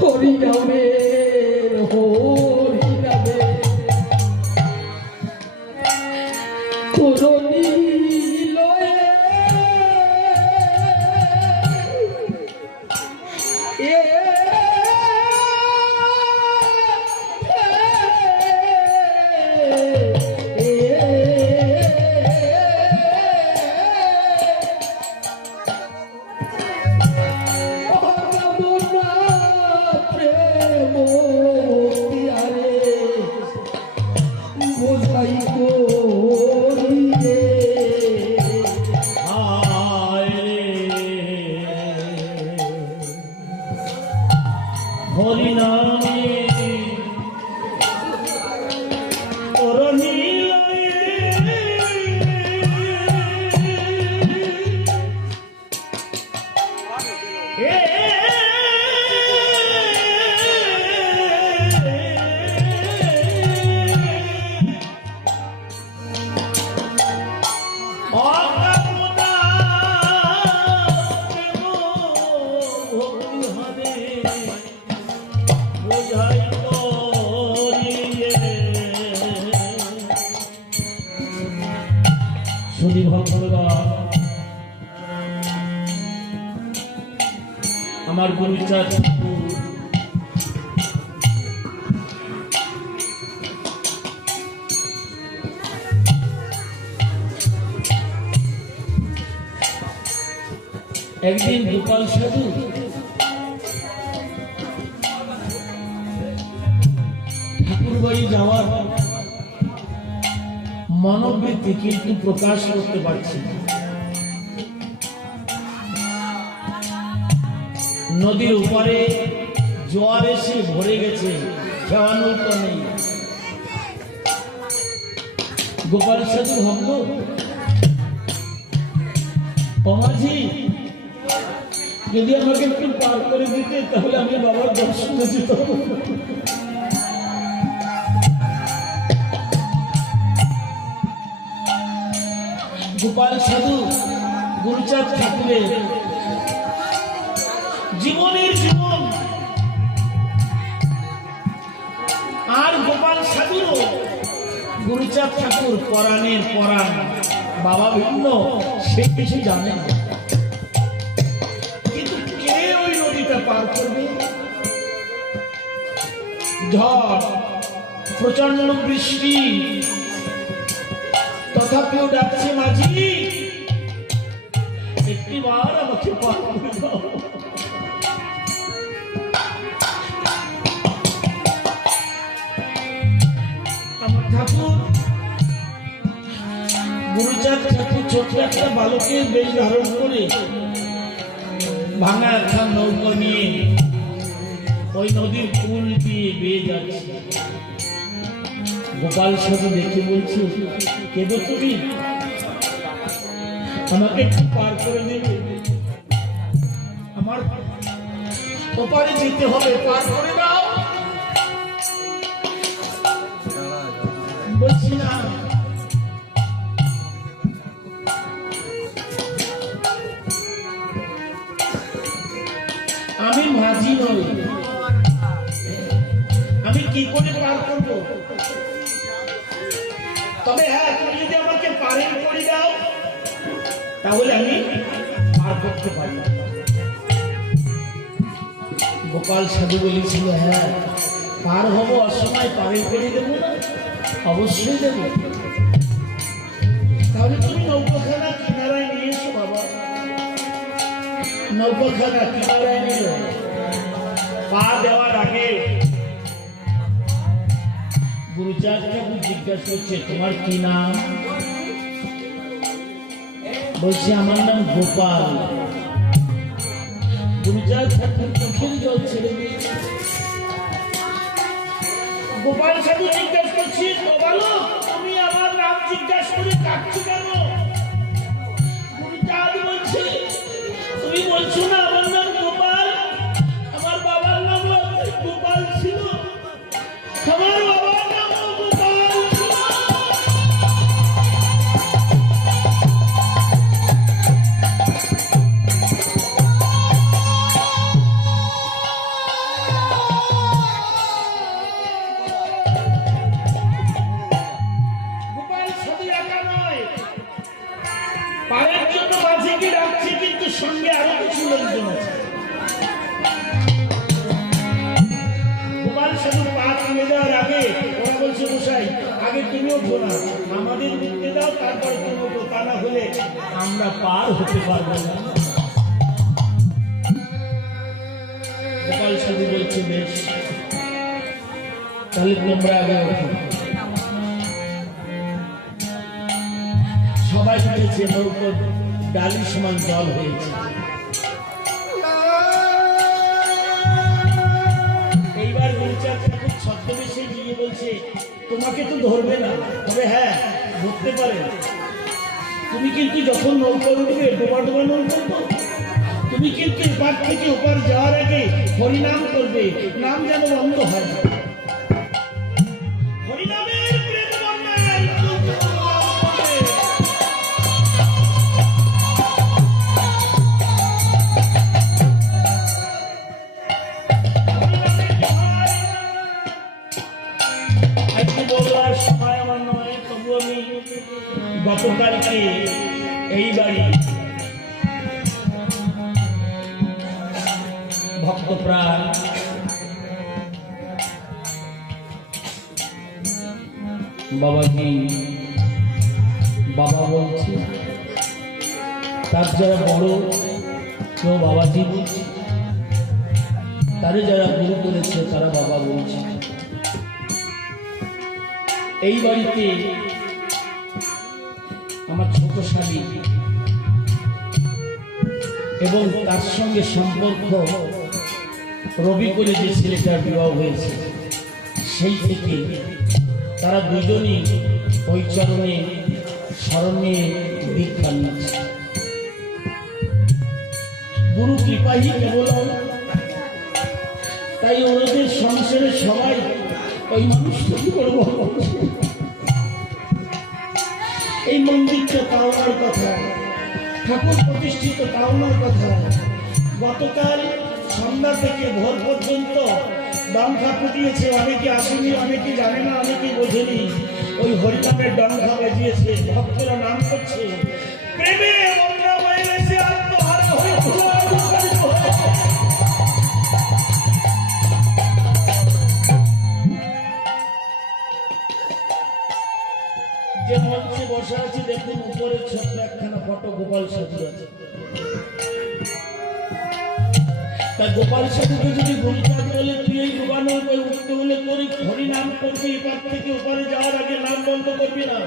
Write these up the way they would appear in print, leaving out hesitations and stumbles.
হরি নামে তরুণী লয়ে আমার গুরুচাঁদ একদিন গোপাল সাধু ঠাকুরবাড়ি যাওয়ার মনোবৃত্তি কিন্তু প্রকাশ করতে পারছি না। নদীর উপরে জোয়ার এসে ভরে গেছে, খেওয়ানোর তো নেই। গোপাল সাধু ভাবল, মাঝি যদি আমাকে একটু পার করে দিতে তাহলে আমি বাবার দর্শনে যেতাম। গোপাল সাধু গুরুচাঁদ ঠাকুরের জীবনের জীবন আর গোপাল সাধুরও গুরুচাঁদ ঠাকুর পরাণের পরাণ, বাবা ভিন্ন, সে কিছু জানে না। কিন্তু কে ওই নদীটা পার করবে? ঝড়, প্রচন্ড বৃষ্টি, তথাপিও ডাকছে, মাঝি একটিবার আমাকে পার করে দাও। ঠাকুর গুরুচাঁদ ঠাকুর ছোট্ট একটা বালকের বেশ ধারণ করে ভাঙা একটা নৌকা নিয়ে ওই নদীর কুল দিয়ে বেয়ে যাচ্ছে। গোপাল সাধু দেখে বলছে, কেঁদো তুমি? আমাকে একটু পার করে দেবে, আমার ওপারে যেতে হবে, পার করে দাও। বলছি না, আমি মাঝি নই, আমি কি করে পার করব? তবে হ্যাঁ, তুমি যদি আমাকে পারে করে দাও তাহলে আমি পার করতে পারি। গোপাল সাধু বলেছিল, হ্যাঁ পার হবো, অসময় পারে করে দেবো না? অবশ্যই দেবো। তাহলে তুমি নৌকাখানা কিনারায় নিয়ে এসো বাবা। নৌকাখানা কিনারায় নিল। পা দেওয়ার আগে গুরুচাঁদ ঠাকুর জিজ্ঞাসা করছে, তোমার কি নাম? বলছে, আমার নাম গোপাল। গুরুচাঁদ ঠাকুর চোখের জল ছেড়ে দিয়েছে। গোপাল সাধু জিজ্ঞাসা করছি, বালক তুমি আমার নাম জিজ্ঞাসা করে কাঁদছো কেন? গুরুচাঁদ বলছে, তুমি বলছো না আমার নাম গোপাল? আমার বাবার নাম গোপাল ছিল, আমার বাবার নাম গোপাল ছিল। বলছে মশাই আগে তুমি ওঠো না, আমাদের উঠতে দাও তারপরে তুমি ওঠো, তা না হলে আমরা পার হতে পারবো না। গোপাল সাধু বলছে বেশ, তাহলে তোমরা আগে ওঠো। সবাই উঠেছে, নৌকো ডালি সমান জল হয়েছে। এইবার গুরুচাঁদ ঠাকুর ছদ্মবেশে গিয়ে বলছে তোমাকে তো ধরবে না, তবে হ্যাঁ ধরতে পারে, তুমি কিন্তু যখন নৌকা উঠবে ডোবা ডোবা নৌকা তো, তুমি কিন্তু এপার থেকে ওপার যাওয়ার আগে হরিনাম করবে, নাম যেন বন্ধ হয় না। হরিনামের প্রেম বন্যায় বলার সময় আমার নয়, তবু আমি গতকালকে এই বাড়ি ভক্তপ্রাণ বাবাজি বাবা বলছে, তার যারা বড় কেউ বাবাজি বলছে, তারে যারা গুরু করেছে তারা বাবা বলছে। এই বাড়িতে আমার ছোট শালী এবং তার সঙ্গে সম্পর্ক রবি করে যে ছেলেটার বিবাহ হয়েছে, সেই থেকে তারা দুজনই ওই চরণে শরণ নিয়ে দীক্ষা নিচ্ছে। গুরু কৃপাই কেবল, তাই ওদের সংসারে সবাই ওই মানুষটাকে করবো। এই মন্দিরটা পাওনার কথা, ঠাকুর প্রতিষ্ঠিত পাওনার কথা। গতকাল সন্ধ্যা থেকে ভোর পর্যন্ত ডঙ্কা ফুটিয়েছে, অনেকে আসেনি, অনেকে জানে না, অনেকে বোঝেনি। ওই হরিনামের ডঙ্কা বেজিয়েছে, ভক্তরা নাম করছে, প্রেমে বন্যা হয়ে গেছে, আত্মহারা হয়ে যে মঞ্চে বসে আছে দেখুন, উপরে ছোট্ট একখানা ফটো গোপাল সাধু আছে। তা গোপাল সাধুকে যদি গুরুচাঁদ বলে তুই এই ডোবা নৌকায় উঠতে হলে তোর হরিনাম করবি, এপার থেকে ওপারে যাওয়ার আগে নাম বন্ধ করবি না।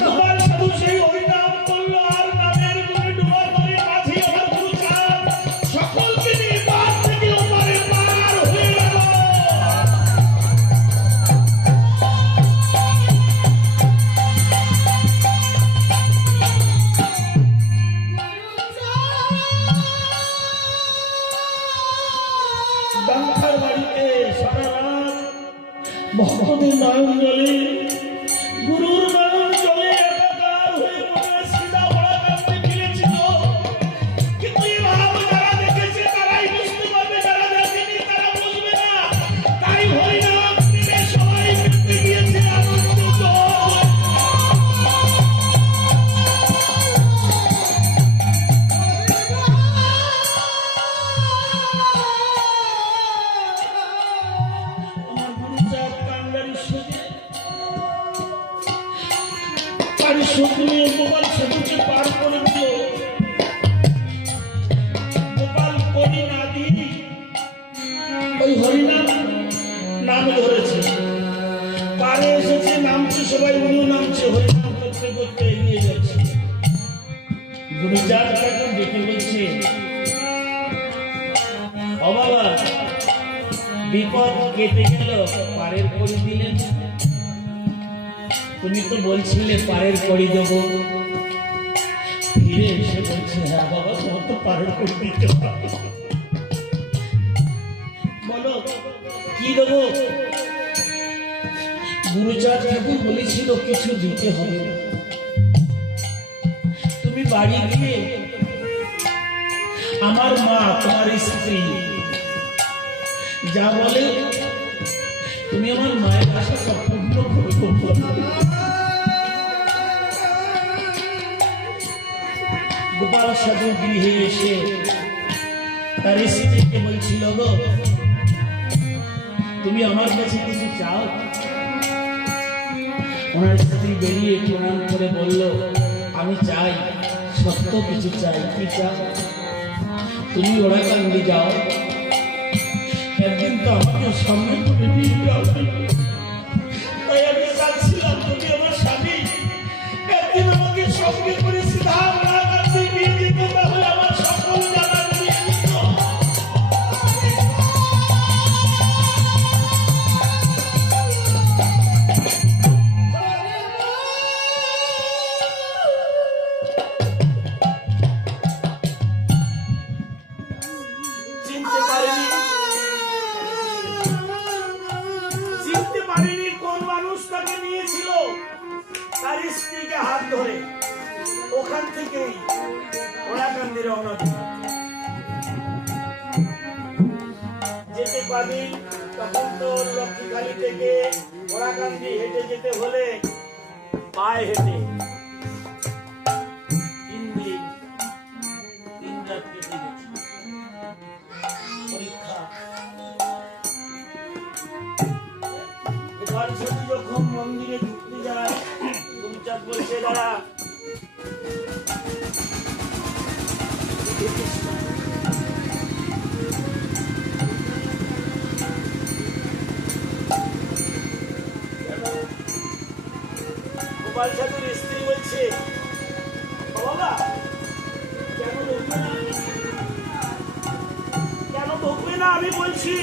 গোপাল সাধু সেই হরিনাম করলো, আর নামের গুণে ডোবা করে মাঝি আমার গুরুচাঁদ সকলকে নিয়ে এপার থেকে ওপারে পার হয়ে গেল। ডাঙ্কার বাড়িতে সারা রাত ভক্তদের নয়ন জলে, গুরুর নয়ন জলে একাকার হয়ে মনে সিধা ভরা কাঁদতে ফিরেছিল। কিন্তু এই ভাব যারা দেখেছে তারাই বুঝতে পারবে, যারা দেখেনি তারা বুঝবে না। তাই হরিনাম প্রেমে সবাই মেতে গিয়েছে আনন্দিত। গোপাল সাধুকে পার করে দিল। গোপাল করি না দিয়ে ওই হরিনাম নাম ধরেছে, পারে এসেছে, নামছে, সবাই উনিও নামছে, হরিনাম করতে করতে এগিয়ে যাচ্ছে। গুরুচাঁদ ঠাকুর দেখে বলছে, ও বাবা, বিপদ কেটে গেল, পারের করে দিলেন। তুমি তো বলছিলে পারের করি দেবো, ফিরে এসে বলছে হ্যাঁ বাবা তোমার তো পারের করে দিতে হবে। বলো কি দেবো? গুরুচাঁদ ঠাকুর বলেছিল কিছু দিতে হবে। তুমি বাড়ি গিয়ে আমার মা তোমার স্ত্রী যা বলে তুমি আমার মায়ের আশা সম্পূর্ণ করে। গোপাল সাধু গৃহে এসে তার স্ত্রীকে বলছিল, গো তুমি আমার কাছে কিছু চাও? ওনার স্ত্রী বেরিয়ে প্রণাম করে বলল, আমি চাই, সত্য কিছু চাই। কি চাও? তুমি ওরাকান্দি যাও, একদিন তো আমাকে সামনে করে নিয়ে যাও। তাই আমি চাচ্ছিলাম যদি আমার স্বামী একদিন আমাকে সঙ্গে করে সিধা ওরাকান্দি নিয়ে যেত, তাহলে আমার সকল জানা নিয়ে যেত। চিনতে পারিনি, চিনতে পারিনি কোন মানুষ তাকে নিয়েছিল তার স্ত্রীকে হাত ধরে। ওখান থেকেই ওরাকান্দি রওনা দিল। যেতে পারি তখন তো লক্ষ্মীখালি থেকে ওরাকান্দি হেঁটে যেতে হলে পায়ে হেঁটে 3 দিন 3 রাত কেটে গেছে। পরীক্ষা গোপাল সাধু যখন মন্দিরে ঢুকতে যায়, গুরুচাঁদ বলছে, দাঁড়া। গোপাল সাধুর স্ত্রী বলছে, বাবা কেন ঢুকবে না? কেন ঢুকবে না আমি বলছি?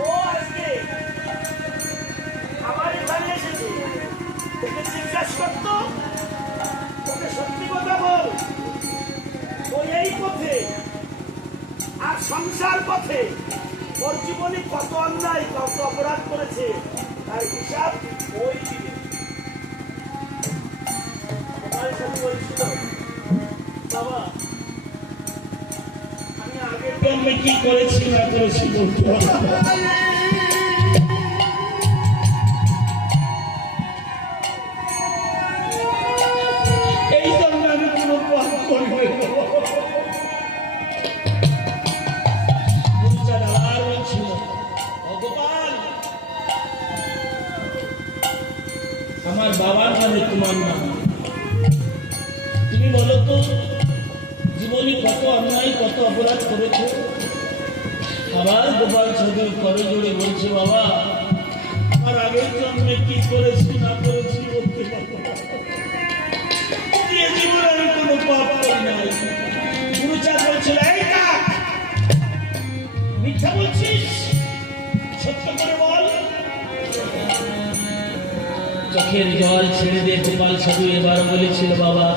ও আজকে আমার এখানে এসেছে, ওকে জিজ্ঞাসা করতো, ওকে সত্যি কথা বল, ও এই পথে আর সংসার পথে ওর জীবনে কত অন্যায় কত অপরাধ করেছে, তার হিসাব ওই দিবে। গোপাল সাধু বলছিল, বাবা আমি আগের জন্মে কি করেছি না করেছি বলতে পারবো না। এই জন্য আমি কোনো পাপ করবো না। গুরুচাঁদ আবার বলছিল, ও গোপাল, আমার বাবার নামে তোমার নাম, তুমি বলো তো জীবনে কত অন্যায় কত অপরাধ করেছো? আবার গোপাল সাধুর করে জোরে বলছে, বাবা আমার আগের জন্মে কি করেছি না করেছি বলতে পারবো না। এ জীবনে আমি কোনো পাপ করি নাই। গুরুচাঁদ বলছিল, এই কাক, মিথ্যা বলছিস, সত্য করে বল। চোখের জল ছেড়ে দিয়ে গোপাল সাধু এবার বলেছিল, বাবা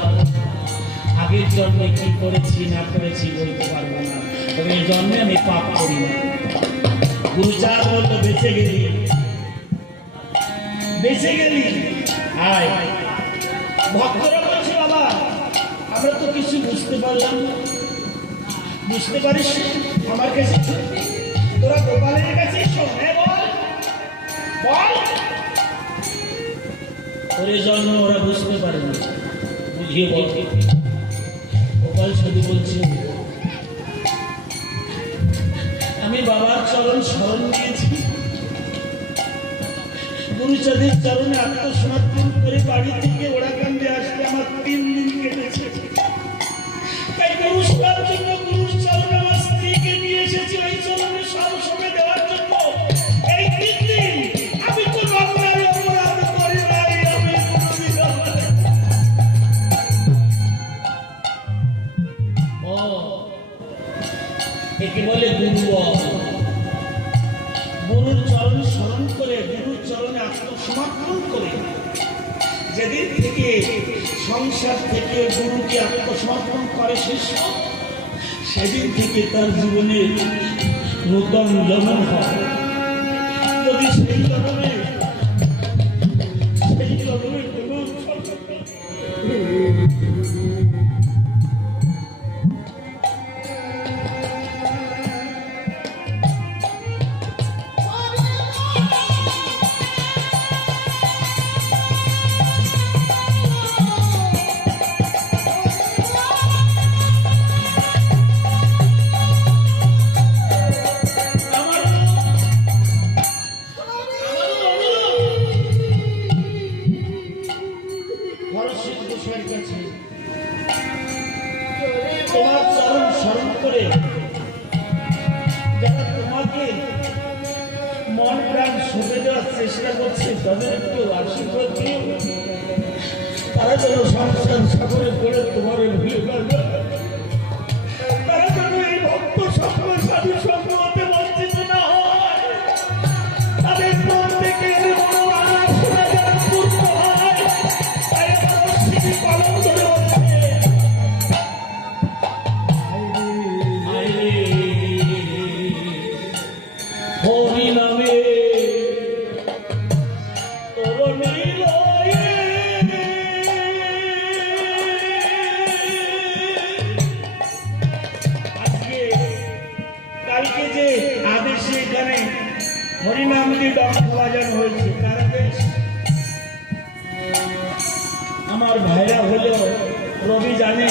আগের জন্মে কি করেছি না করেছি বলতে পারবো না, তবে এই জন্মে আমি পাপ করি না। গুরুচাঁদ বলল, বেঁচে গেলি, বেঁচে গেলি। আয় ভক্তরা বলছে, বাবা আমরা তো কিছু বুঝতে পারলাম না। বুঝতে পারিস আমার কাছে তোরা গোপালের কাছে বল বল। ওরে জন্ম ওরা বুঝতে পারে না, বুঝিয়ে বল। গোপাল সাধু বলছে, আমি বাবার চরণ স্মরণ দিয়েছি, গুরুচাঁদের চরণে আত্মসমর্পণ করে বাড়ি থেকে ওরাকান্দি আসতে আমার 3 দিন কেটেছে। তাই গুরু সেবার জন্য গুরুর চরণে আমার স্ত্রীকে নিয়ে এসেছি, ওই চরণে সব সময় দেওয়ার জন্য। এই 3 দিন আমি কোনো অন্যায় অপরাধ করি নাই, আমি কোনোদিন ও একে বলে গুরু। গুরুর চরণ স্মরণ করে, গুরুর চরণে আত্মসমর্পণ করে যেদিন থেকে সংসার থেকে গুরুকে আত্মসমর্পণ করে শিষ্য, সেদিন থেকে তার জীবনে নূতন জন্ম হয়। যদি সেই জন্মে চেষ্টা করছি তাদের একটু আশীর্বাদ দিও, তারা যেন সংস্কার সাগরে করে তোমার ভুলে পারবে, তারা যেন এই ভক্ত স্বপ্ন সাধু স্বপ্ন হতে বঞ্চিত না হয়, তাদের প্রত্যেকের মনোবাসনা যেন পূর্ণ হয়। তাই আমার স্মৃতি পালন করে বলছে, হরি নামে তরুণী লয়ে আজকে কালকে যে আদেশে এখানে হরিনাম দিয়ে ডঙ্ক বাজানো হয়েছে, তারা বেশ আমার ভাইরা হলেও রবি জানে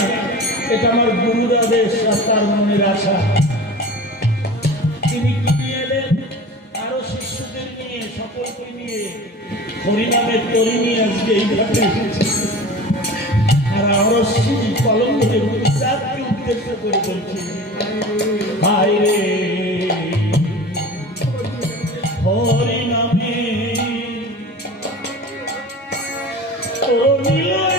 এটা আমার গুরুর আদেশ আর তার মনের আশা। তিনি কি নিয়ে এলেন? আরো শিষ্যদের নিয়ে, সকলকে নিয়ে হরিনামের তরি নিয়ে আজকে এই ঘাটে এসেছে। আর আমরা স্মৃতি কলম ধরে গুজরাটকে উদ্দেশ্য করে বলছি, হায় রে হরিনামে তরুণী লয়ে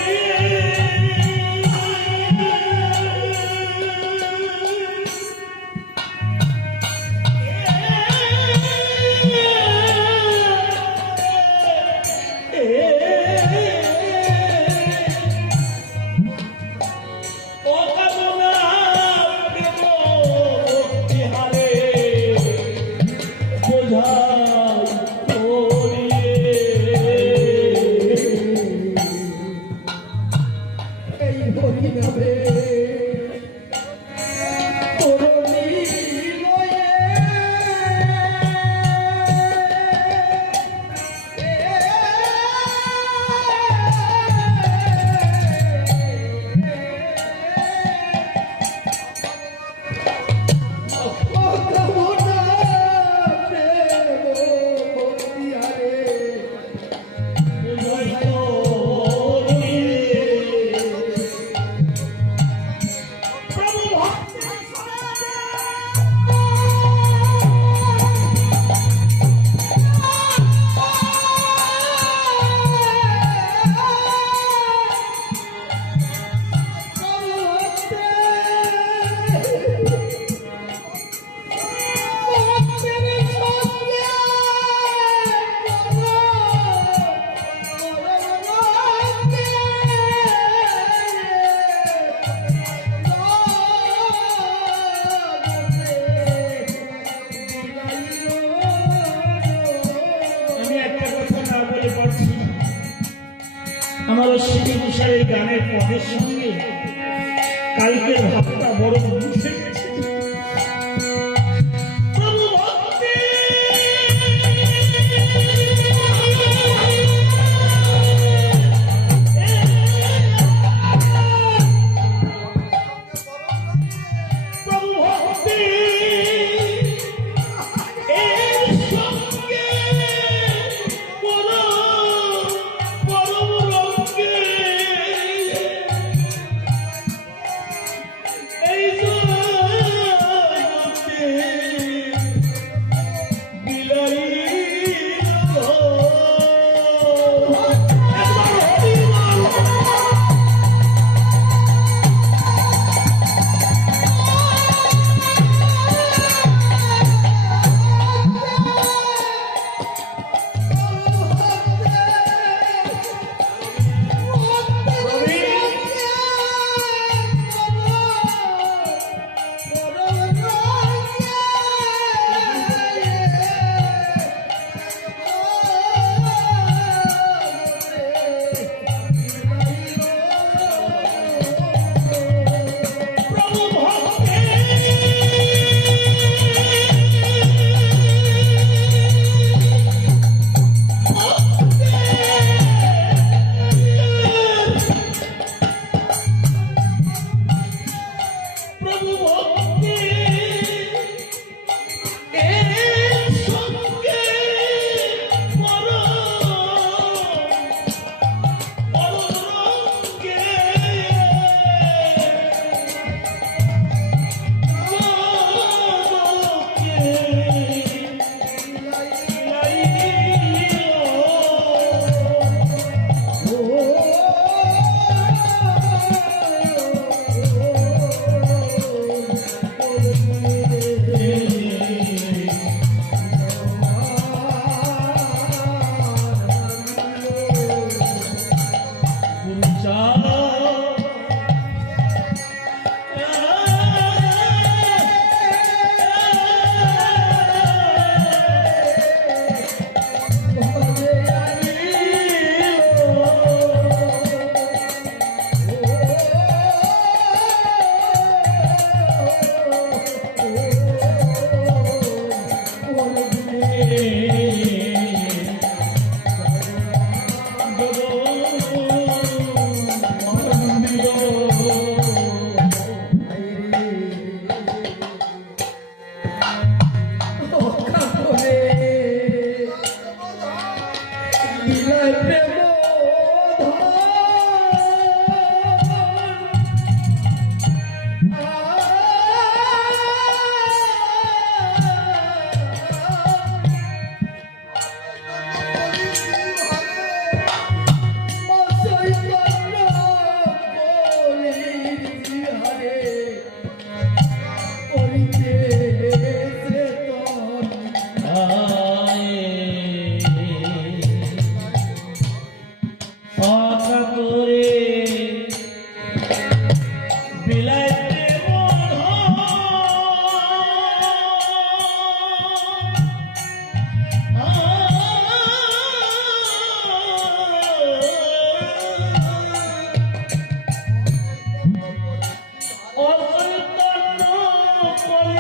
আমার অশ্বিনী তুষারের গানের পদের সঙ্গে কালকের ভাবটা বড় মিশে গেছে। প্রভু ভক্তি প্রভু ভক্তি এর সঙ্গে এই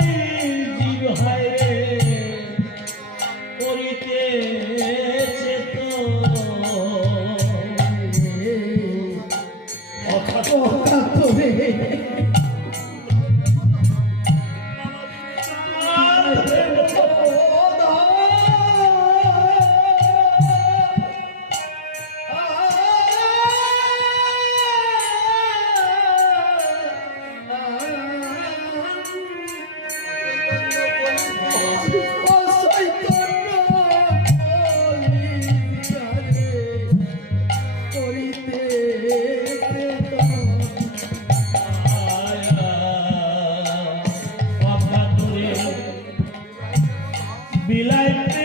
বলির জীব হায় রে করিতেছে তো অকাতরে বিলাইতে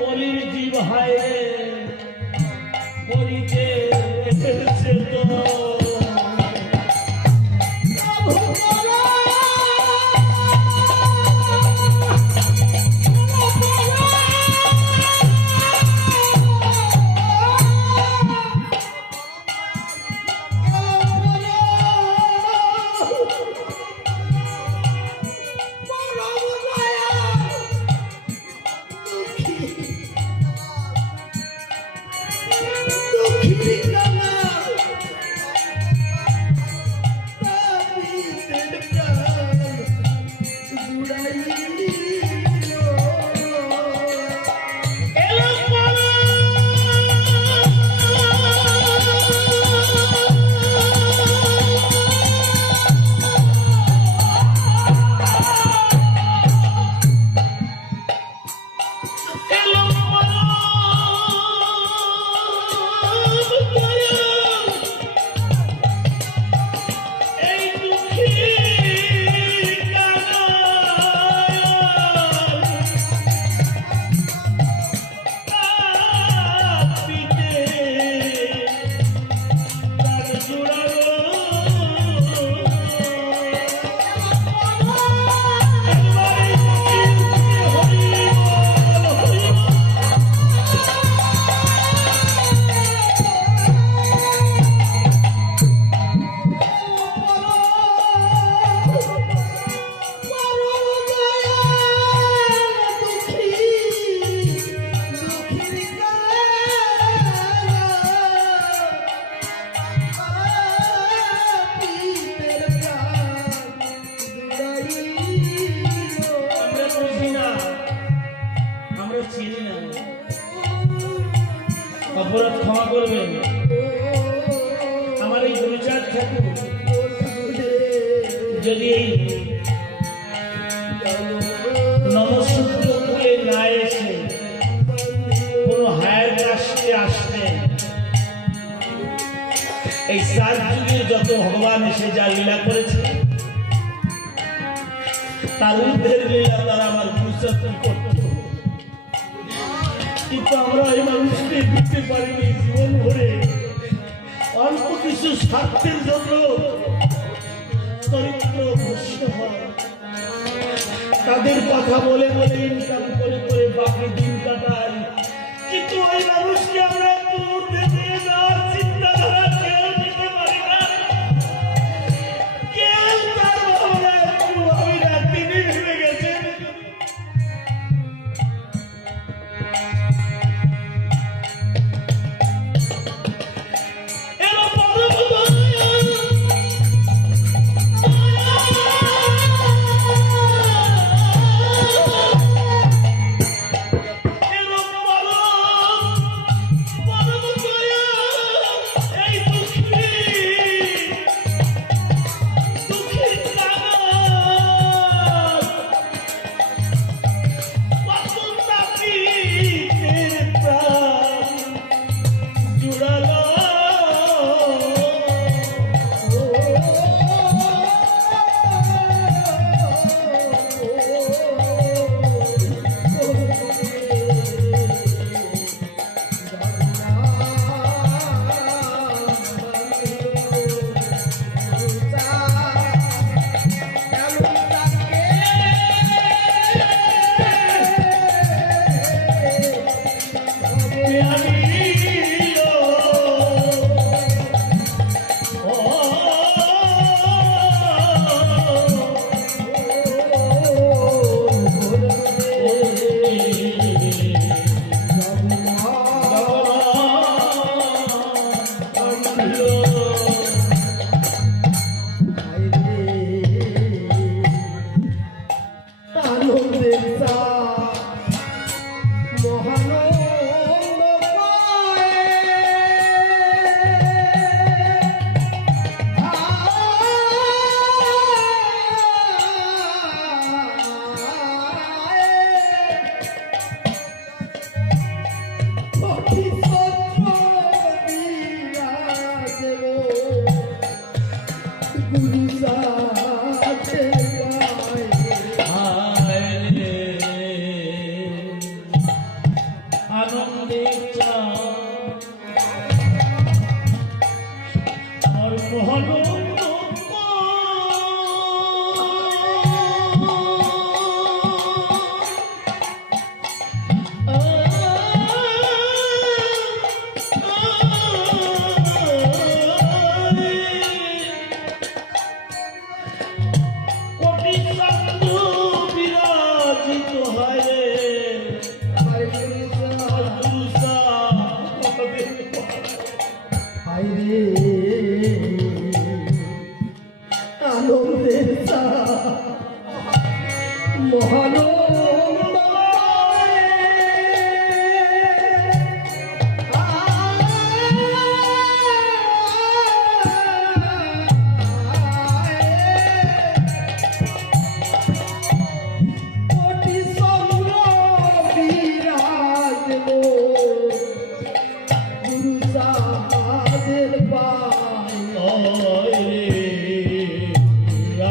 বলির জীব হায় রে করিতে এসেছে তো অপরাধ ক্ষমা করবেন আমার এই গুরুচাঁদ ঠাকুর যদি এই নমসূত্র খুলে না এসে কোনো হায়ার কাস্টে আসতেন এই 7 যুগে যত ভগবান এসে যা লীলা করেছে তার ঊর্ধ্বের লীলা তারা আমার গুরুচাঁদ করত কিন্তু আমরা এই মানুষকে দিতে পারিনি জীবন ভরে অল্প কিছু স্বার্থের জন্য চরিত্র ভ্রষ্ট হয় তাদের কথা বলে বলে ইনকাম করে করে বাকি দিন কাটাই কিন্তু ওই মানুষকে আমরা একটু ঊর্ধ্বে নিয়ে যাওয়ার চিন্তাধারা কেউ নিতে পারি না কেউ তার ভাবনা একটু ভাবি না তিনি ভেবে গেছেন এলো কোটি সত্য বিরাজব গুরু সাথে গায়। হায় রে আনন্দের চাঁদ আর মহানন্দ কোটি চন্দ্র বিরাজিত হয় রে হায় গুরু তুষা হায় রে আনন্দের মহানন্দ কোটি চন্দ্র বিরাজব গুরু সাদের পায়।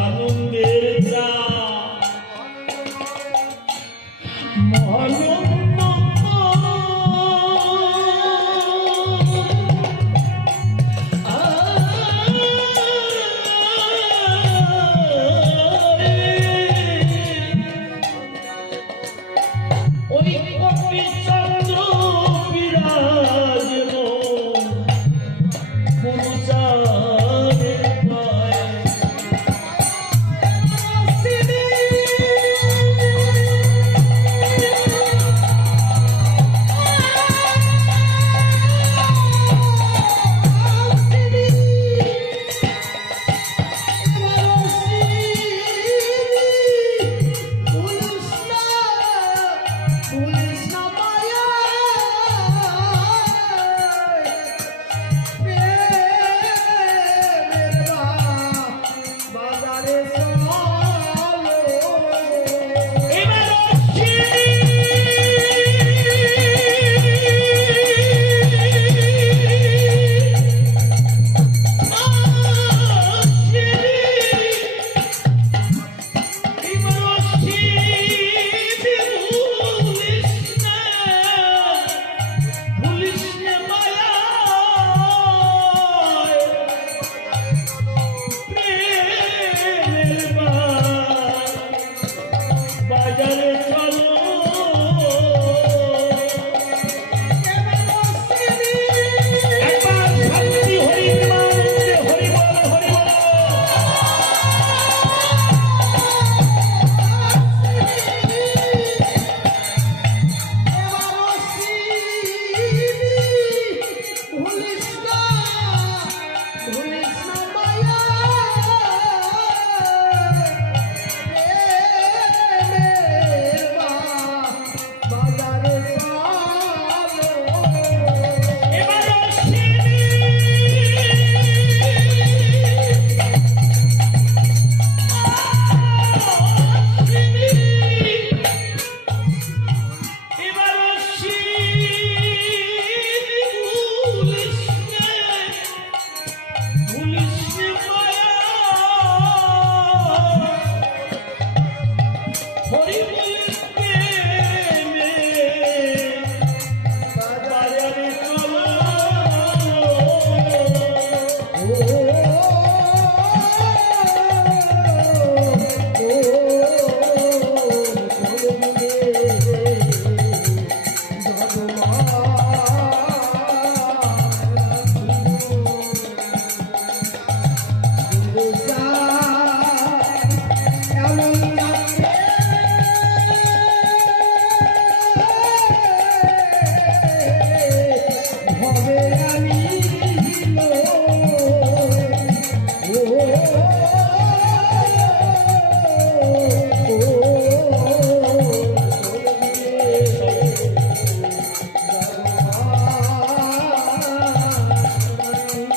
আনন্দের চা মহানন্দ